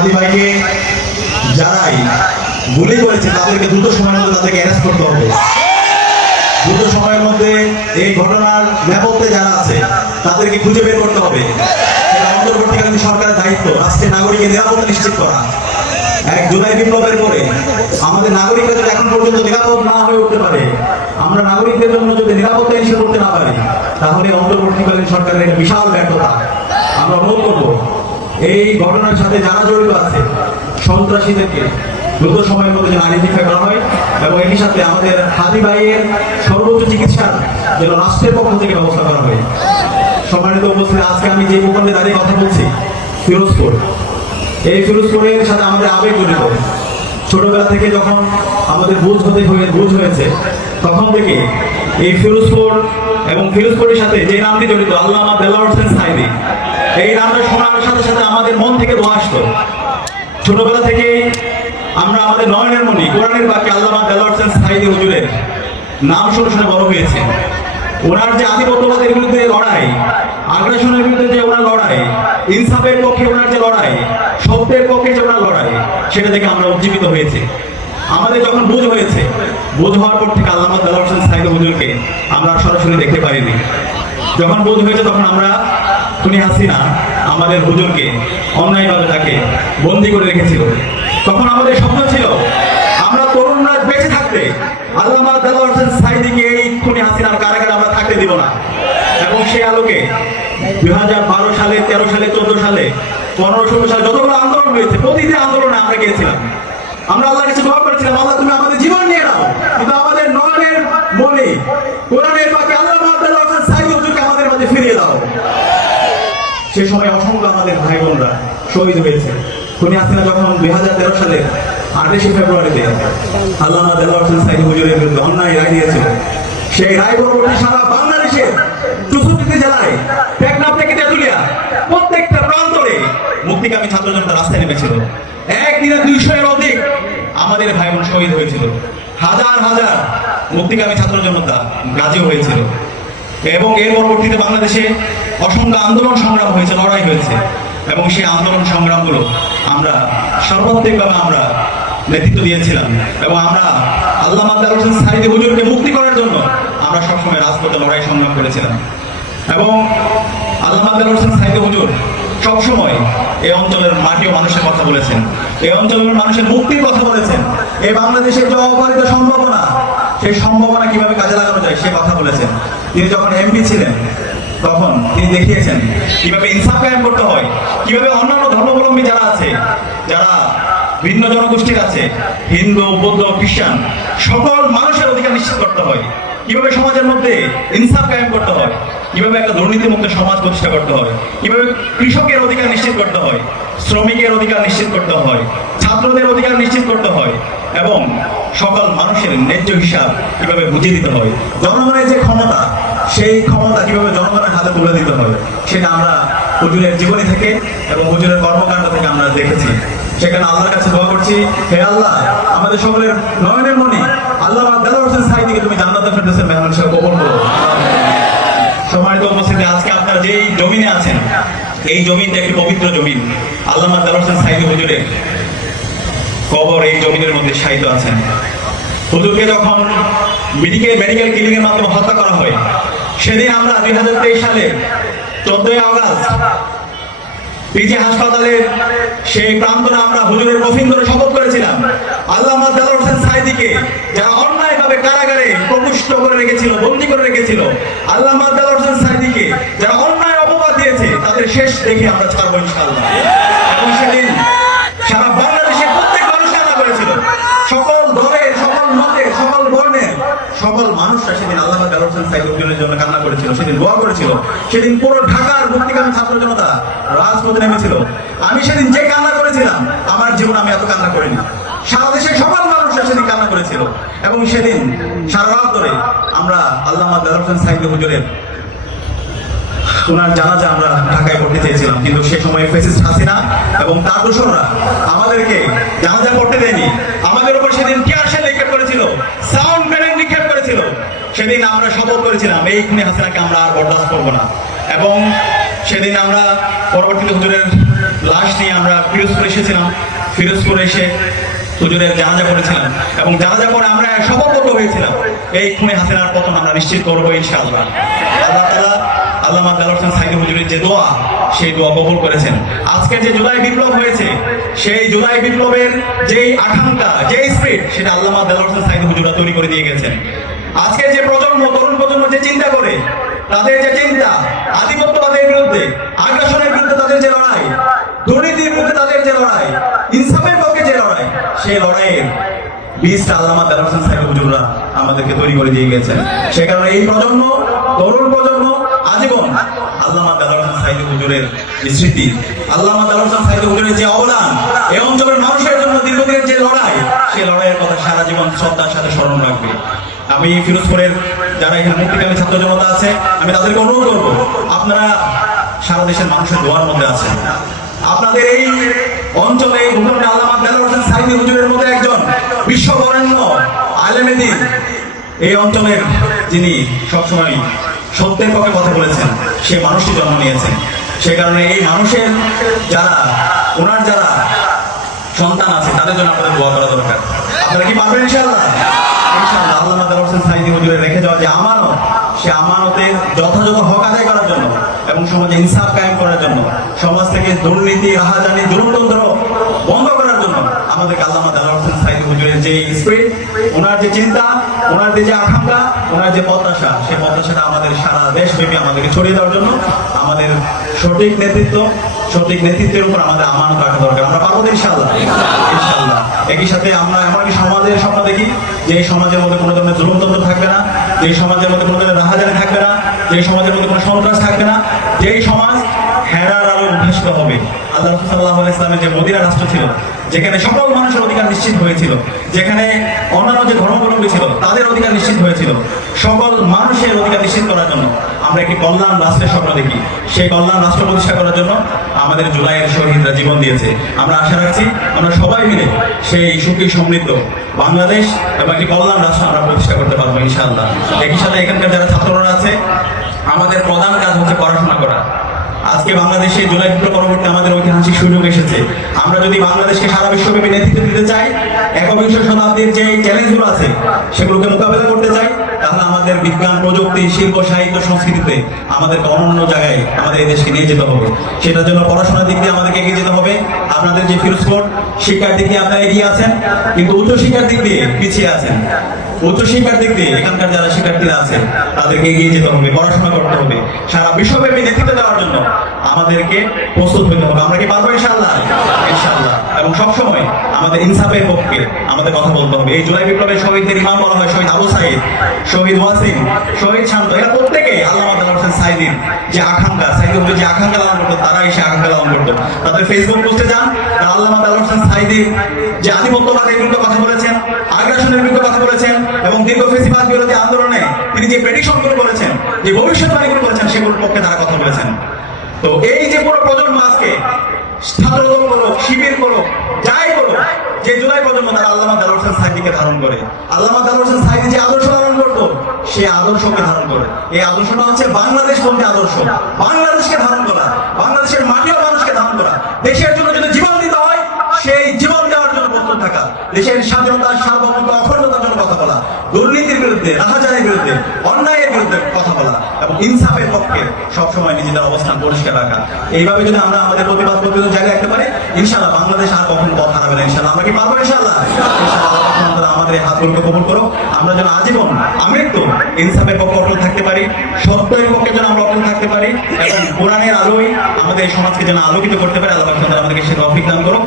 হাদি ভাইকে যারাই গুলি করেছে তাদেরকে দ্রুত সময়ের মধ্যে তাদেরকে অ্যারেস্ট করতে হবে। দ্রুত সময়ের মধ্যে এই ঘটনার নেপথ্যে যারা আছে তাদেরকে খুঁজে বের করতে হবে। এটা অন্তর্বর্তীকালীন সরকারের দায়িত্ব রাষ্ট্রের নাগরিকের নিরাপত্তা নিশ্চিত করা। 1 জুলাই বিপ্লবের পরে আমাদের নাগরিকরা যদি এখন পর্যন্ত নিরাপদ না হয়ে উঠতে পারে, আমরা নাগরিকদের জন্য যদি নিরাপত্তা নিশ্চিত করতে না পারি, তাহলে অন্তর্বর্তীকালীন সরকারের একটা বিশাল ব্যর্থতা। আমরা অনুরোধ করবো এই ঘটনার সাথে যারা জড়িত আছে সন্ত্রাসীদেরকে দ্রুত সময়ের মধ্যে যেন আইডেন্টিফাই করা হয় এবং একই সাথে আমাদের হাদি ভাইয়ের সর্বোচ্চ চিকিৎসার যেন রাষ্ট্রের পক্ষ থেকে ব্যবস্থা করা হয়। সম্মানিত উপস্থিতি, আজকে আমি যে ভূখণ্ডে দাঁড়িয়ে কথা বলছি ফিরোজপুর, এই ফিরোজপুরের সাথে আমাদের আবেগ জড়িত। ছোটবেলা থেকে যখন আমাদের বুঝ হয়েছে তখন থেকে এই ফিরোজপুর এবং ফিরোজপুরের সাথে যে নামটি জড়িত আল্লামা দেলোয়ার হোসেন সাঈদী, এই নামটা শোনার সাথে সাথে আমাদের মন থেকে দোয়া আসতো। ছোটবেলা থেকে আমরা আমাদের নয়নের মনি কোরআনের বাক্যে আল্লামা দেলোয়ার হোসেন সাঈদী হুজুরের নাম শুনে শুনে বড় হয়েছে। ওনার যে আধিপত্যবাদের বিরুদ্ধে লড়াই, আগ্রাসনের বিরুদ্ধে যে ওনার লড়াই, ইনসাফের পক্ষে ওনার যে লড়াই, সত্যের পক্ষে যে ওনার লড়াই, সেটা থেকে আমরা উজ্জীবিত হয়েছি। আমাদের যখন বুঝ হয়েছে, বুঝ হওয়ার পর থেকে আল্লামা দেলোয়ার হোসেন সাঈদী হুজুরকে আমরা সরাসরি দেখতে পারিনি। যখন বুঝ হয়েছে তখন আমরা খুনি হাসিনা আমাদের হুজুরকে অন্যায়ভাবে তাকে বন্দী করে রেখেছিল। তখন আমাদের স্বপ্ন ছিল আমরা তরুণরা বেঁচে থাকতে আল্লামা দেলোয়ার হোসেন সাঈদীকে এই খুনি হাসিনার কারাগারে আমরা থাকতে দিব না। এবং সেই আলোকে 2012 সালে, 13 সালে, 14 সালে, 15-16 সালে যতগুলো আন্দোলন হয়েছে, প্রতিটি আন্দোলনে আমরা গিয়েছিলাম। আমরা আল্লাহর কাছে দোয়া করেছিলাম, আল্লাহ তুমি আমাদের জীবন নিয়ে নাও, কিন্তু আমাদের নয়নের মনে কোরআনের বাক্যে আল্লামা দেলোয়ার হোসেন সাঈদী হুজুরকে আমাদের মাঝে ফিরিয়ে দাও। সে সময় অসংখ্য আমাদের ভাই বোনরা শহীদ হয়েছে। খুনি হাসিনা যখন 2013 সালে 28 ফেব্রুয়ারিতে আল্লামা দেলোয়ার হোসেন সাঈদী হুজুরের বিরুদ্ধে অন্যায় রায় দিয়েছিল, সেই রায় পরবর্তী সারা বাংলাদেশের 64টি জেলায়, টেকনাফ থেকে তেঁতুলিয়া, প্রত্যেকটা প্রান্তরে মুক্তিকামী ছাত্র জনতা রাস্তায় নেমেছিল। একদিনে 200 এর অধিক আমাদের ভাই বোন শহীদ হয়েছিল। হাজার হাজার মুক্তিকামী ছাত্র জনতা গাজী হয়েছিল। এবং এর পরবর্তীতে বাংলাদেশে অসংখ্য আন্দোলন সংগ্রাম হয়েছে, লড়াই হয়েছে। এবং সেই আন্দোলন সংগ্রামগুলো আমরা সর্বাত্মকভাবে আমরা নেতৃত্ব দিয়েছিলাম। এবং আমরা আল্লামা দেলোয়ার হোসেন সাঈদী হুজুরকে মুক্তি করার জন্য আমরা সবসময় রাজপথে লড়াই সংগ্রাম করেছিলাম। এবং আল্লামা দেলোয়ার হোসেন সাঈদী হুজুর সবসময় এই অঞ্চলের মাটি ও মানুষের কথা বলেছেন, এই অঞ্চলের মানুষের মুক্তির কথা বলেছেন। এই বাংলাদেশের যে অপারিত সম্ভাবনা, সেই সম্ভাবনা কিভাবে কাজে লাগানো যায় সে কথা বলেছেন। তিনি যখন এমপি ছিলেন তখন তিনি দেখিয়েছেন কিভাবে ইনসাফ কায়েম করতে হয়, কিভাবে অন্যান্য ধর্মাবলম্বী যারা আছে, যারা ভিন্ন জনগোষ্ঠীর আছে, হিন্দু, বৌদ্ধ, খ্রিস্টান, সকল মানুষের অধিকার নিশ্চিত করতে হয়, কিভাবে সমাজের মধ্যে ইনসাফ কায়েম করতে হয়, কিভাবে একটা দুর্নীতিমুক্ত সমাজ প্রতিষ্ঠা করতে হয়, কিভাবে কৃষকের অধিকার নিশ্চিত করতে হয়, শ্রমিকের অধিকার নিশ্চিত করতে হয়, ছাত্রদের অধিকার নিশ্চিত করতে হয়, এবং সকল মানুষের ন্যায্য হিসাব কিভাবে বুঝিয়ে দিতে হয়, জনগণের যে ক্ষমতা সেই ক্ষমতা কিভাবে জনগণের হাতে তুলে দিতে হয়, সেটা আমরা হুজুরের জীবনী থেকে এবং হুজুরের কর্মকাণ্ড থেকে আমরা দেখেছি। সেখানে আল্লাহর কাছে দোয়া করছি, হে আল্লাহ, আমাদের সকলের নয়নের মনি আল্লামা দেলোয়ার হোসেন সাঈদীকে তুমি জান্নাতুল ফেরদৌসের মেহমান হিসেবে কবুল করো। সম্মানিত উপস্থিতি, আজকে আপনারা যেই জমিনে আছেন, এই জমিনটা একটি পবিত্র জমিন। আল্লামা দেলোয়ার হোসেন সাঈদী হুজুরের কবর এই জমিনের মধ্যে শায়িত আছেন। হুজুরকে যখন মেডিকেল কিলিং এর মাধ্যমে হত্যা করা হয়, সেদিন আমরা 2023 সালে 14 আগস্ট পিজি হাসপাতালের সেই প্রান্তরে আমরা হুজুরের কফিন ধরে শপথ করেছিলাম, আল্লামা দেলোয়ার হোসেন সাঈদীকে যারা অন্যায়ভাবে কারাগারে প্রকুষ্ট করে রেখেছিল, বন্দী করে রেখেছিল, আল্লামা দেলোয়ার হোসেন সাঈদীকে যারা অন্যায় অপবাদ দিয়েছে, তাদের শেষ দেখে আমরা ছাড়বো ইনশাআল্লাহ। এবং সেদিন সারা বাংলাদেশে প্রত্যেক মানুষ কান্না করেছিল, সকল দলের, সকল মতের, সকল বর্ণের সকল মানুষরা সেদিন আল্লামা দেলোয়ার হোসেন সাঈদী হুজুরের জন্য কান্না করেছিল, সেদিন দোয়া করেছিল। সেদিন পুরো ঢাকার মুক্তিকামী ছাত্র জনতা রাজপথে নেমেছিল। আমি সেদিন যে কান্না করেছিলাম, আমার জীবনে আমি এত কান্না করিনি। সারা দেশের সকল মানুষরা সেদিন কান্না করেছিল। এবং সেদিন সারা রাত ধরে আমরা আল্লামা দেলোয়ার হোসেন সাঈদী হুজুরের ওনার জানাজা আমরা ঢাকায় পড়তে চেয়েছিলাম, কিন্তু সে সময় ফ্যাসিস্ট হাসিনা এবং তার দোসররা আমাদেরকে জানাজা পড়তে দেয়নি। আমাদের উপর সেদিন টিয়ার শেল নিক্ষেপ করেছিল, সাউন্ড গ্রেনেড নিক্ষেপ করেছিল। সেদিন আমরা শপথ করেছিলাম এই খুনি হাসিনাকে আমরা আর বরদাস্ত করবো না। এবং সেদিন আমরা পরবর্তীতে হুজুরের লাশ নিয়ে আমরা ফিরোজপুর এসেছিলাম। ফিরোজপুরে এসে হুজুরের জানাজা করেছিলাম এবং জানাজা করে আমরা শপথবদ্ধ হয়েছিলাম এই খুনে হাসিনার পতন আমরা নিশ্চিত করবো ইনশাআল্লাহ। আল্লাহ তাআলা আল্লামা দেলোয়ার হোসেন সাঈদী হুজুরের যে দোয়া, সেই দোয়া কবুল করেছেন। আজকে যে জুলাই বিপ্লব হয়েছে, সেই জুলাই বিপ্লবের যেই আকাঙ্ক্ষা, যেই স্পিরিট, সেটা আল্লামা দেলোয়ার হোসেন সাঈদী হুজুররা তৈরি করে দিয়ে গেছেন। আজকে যে প্রজন্ম, তরুণ প্রজন্ম যে চিন্তা করে, তাদের যে চিন্তা, আধিপত্যবাদের বিরুদ্ধে, আগ্রাসনের বিরুদ্ধে তাদের যে লড়াই, দুর্নীতির বিরুদ্ধে তাদের যে লড়াই, ইনসাফের পক্ষে যে লড়াই, সেই লড়াইয়ের বীজটা আল্লামা দেলোয়ার হোসেন সাঈদী হুজুররা আমাদেরকে তৈরি করে দিয়ে গেছেন। সে কারণে এই প্রজন্ম, তরুণ প্রজন্ম আজীবন আল্লামা দেলোয়ার হোসেন সাঈদী হুজুরের স্মৃতি, আল্লামা দেলোয়ার হোসেন সাঈদী হুজুরের যে অবদান, এই অঞ্চলের মানুষের জন্য দীর্ঘদিনের যে লড়াই, সেই লড়াইয়ের কথা সারা জীবন শ্রদ্ধার সাথে স্মরণ রাখবে। আমি ফিরোজপুরের যারা এখানে মুক্তিকামী ছাত্র জনতা আছে, আমি তাদেরকে অনুরোধ করবো, আপনারা সারা দেশের মানুষের দোয়ার মধ্যে আছেন। আপনাদের এই অঞ্চলে ভূখণ্ডে আল্লামা দেলোয়ার হোসেন সাঈদী হুজুরের মধ্যে একজন বিশ্ববরেণ্য আলেমে দ্বীন, এই অঞ্চলের যিনি সবসময় সত্যের পক্ষে কথা বলেছেন, সে মানুষই জন্ম নিয়েছেন। সে কারণে এই মানুষের যারা, ওনার যারা সন্তান আছে, তাদের জন্য আপনাদের দোয়া করা দরকার। আপনারা কি পারবেন ইনশাআল্লাহ? ইনশাআল্লাহ। আল্লামা দেলোয়ার হোসেন সাঈদী হুজুরের রেখে যাওয়া যে আমানত, সে আমানতের যথাযথ হক আদায় করার জন্য এবং সমাজে ইনসাফ কায়েম করার জন্য, সমাজ থেকে দুর্নীতি, রাহাজানি, জুলুমতন্ত্র বন্ধ করার জন্য আমাদেরকে আল্লামা দেলোয়ার হোসেন সাঈদী হুজুরের যে স্পিরিট, ওনার যে চিন্তা, ওনার যে আকাঙ্ক্ষা, ওনার যে প্রত্যাশা, সেই প্রত্যাশাটা আমাদের সারা দেশব্যাপী আমাদেরকে ছড়িয়ে দেওয়ার জন্য আমাদের সঠিক নেতৃত্ব, সঠিক নেতৃত্বের উপর আমাদের আমানত রাখা দরকার। আমরা পারবো ইনশাআল্লাহ, ইনশাআল্লাহ। একই সাথে আমরা এমন একটি সমাজের স্বপ্ন দেখি, যে সমাজের মধ্যে কোনো ধরনের জুলুমতন্ত্র থাকবে না, যে সমাজের মধ্যে কোনো ধরনের রাহাজানি থাকবে না, যে সমাজের মধ্যে কোনো সন্ত্রাস থাকবে না, যেই সমাজ হেরার আলো উদ্ভাসিত হবে। আল্লাহ রাসূল সাল্লাল্লাহু আলাইহি ওয়াসাল্লামের যে মদিনা রাষ্ট্র ছিল, যেখানে সকল মানুষের অধিকার নিশ্চিত হয়েছিল, যেখানে অন্যান্য যে ধর্মাবলম্বী ছিল তাদের অধিকার নিশ্চিত হয়েছিল, সকল মানুষের অধিকার নিশ্চিত করার জন্য আমরা একটি কল্যাণ রাষ্ট্রের স্বপ্ন দেখি। সেই কল্যাণ রাষ্ট্র প্রতিষ্ঠা করার জন্য আমাদের জুলাইয়ের শহীদরা জীবন দিয়েছে। আমরা আশা রাখছি আমরা সবাই মিলে সেই সুখী সমৃদ্ধ বাংলাদেশ এবং একটি কল্যাণ রাষ্ট্র আমরা প্রতিষ্ঠা করতে পারবো ইনশাআল্লাহ। একই সাথে এখানকার যারা ছাত্ররা আছে, আমাদের প্রধান কাজ হচ্ছে পড়াশোনা করা। আজকে বাংলাদেশে জুলাই বিপ্লব পরবর্তী আমাদের ঐতিহাসিক সুযোগ এসেছে। আমরা যদি বাংলাদেশকে সারা বিশ্বব্যাপী নেতৃত্ব দিতে চাই, একবিংশ শতাব্দীর যে চ্যালেঞ্জগুলো আছে সেগুলোকে মোকাবেলা করতে চাই, তাহলে আমাদের বিজ্ঞান, প্রযুক্তি, শিল্প, সাহিত্য, সংস্কৃতিতে আমাদেরকে অনন্য জায়গায় আমাদের এই দেশকে নিয়ে যেতে হবে। সেটার জন্য পড়াশোনার দিক দিয়ে আমাদেরকে এগিয়ে যেতে হবে। আপনাদের যে ফিরোজপুর, শিক্ষার দিক দিয়ে আপনারা এগিয়ে আছেন, কিন্তু উচ্চশিক্ষার দিক দিয়ে পিছিয়ে আছেন। উচ্চশিক্ষার দিক দিয়ে এখানকার যারা শিক্ষার্থীরা আছেন, তাদেরকে এগিয়ে যেতে হবে, পড়াশোনা করতে হবে। সারা বিশ্বব্যাপী নেতৃত্ব দেওয়ার জন্য আমাদেরকে প্রস্তুত হতে হবে। আমরা কি পারবো ইনশাআল্লাহ? ইনশাআল্লাহ। এবং সবসময় আমাদের ইনসাফের পক্ষে আমাদের কথা বলতে হবে। এই জুলাই বিপ্লবের শহীদদের ইমাম বলা হয় শহীদ আবু সাঈদ, শহীদ ওয়াসিম, শহীদ শান্ত, এরা প্রত্যেকে আল্লামা দেলোয়ার হোসেন সাঈদীর যে আকাঙ্ক্ষা, সাঈদী হুজুর যে আকাঙ্ক্ষা লালন করতো, তারা এসে আকাঙ্ক্ষা লালন করতো। তাদের ফেসবুক পোস্টে যান, তারা আল্লামা দেলোয়ার হোসেন সাঈদীর যে আধিপত্যবাদের বিরুদ্ধে কথা বলেছেন, আগ্রাসনের বিরুদ্ধে কথা বলেছেন এবং দীর্ঘ ফেসিবাদ বিরোধী আন্দোলনে তিনি যে প্রেডিকশনগুলো করেছেন, যে ভবিষ্যৎবাণীগুলো করেছেন, সেগুলোর পক্ষে তারা কথা বলেছেন। তো এই যে পুরো প্রজন্ম আজকে ছাত্রদল করো, শিবির করো, যাই করো, যে জুলাই প্রজন্ম, তারা আল্লামা দেলোয়ার হোসেন সাঈদীকে ধারণ করে। আল্লামা দেলোয়ার হোসেন সাঈদী যে আদর্শ ধারণ করতো, সে আদর্শকে ধারণ করে। এই আদর্শটা হচ্ছে বাংলাদেশ বন্ধী আদর্শ। বাংলাদেশকে ধারণ করা, বাংলাদেশের মাটি ও মানুষকে ধারণ করা, দেশের জন্য যদি জীবন দিতে হয় সেই জীবন দেওয়ার জন্য প্রস্তুত থাকা, দেশের স্বাধীনতা, সার্বভৌমত্ব, অখণ্ডতার জন্য কথা বলা, দুর্নীতির বিরুদ্ধে, রাহাজানির বিরুদ্ধে, অন্যায়ের বিরুদ্ধে কথা বলা এবং ইনসাফের পক্ষে সবসময় নিজেদের অবস্থান পরিষ্কার রাখা। এইভাবে যদি আমরা আমাদের প্রতিবাদ প্রতিরোধ জায়গায় রাখতে পারি, ইনশাআল্লাহ বাংলাদেশ আর কখনো পথ হারাবে না। ইনশাআল্লাহ আমরা কি পারবো ইনশাআল্লাহ? ইনশাআল্লাহ আমাদের এই হাতগুলোকে কবুল করো। আমরা যেন আজীবন আমৃত্যু ইনসাফের পক্ষে অটল থাকতে পারি, সত্যের পক্ষে যেন আমরা অটল থাকতে পারি এবং কোরআনের আলোয় আমাদের সমাজকে যেন আলোকিত করতে পারি। আল্লাহ আমাদেরকে সে তৌফিক দান করো।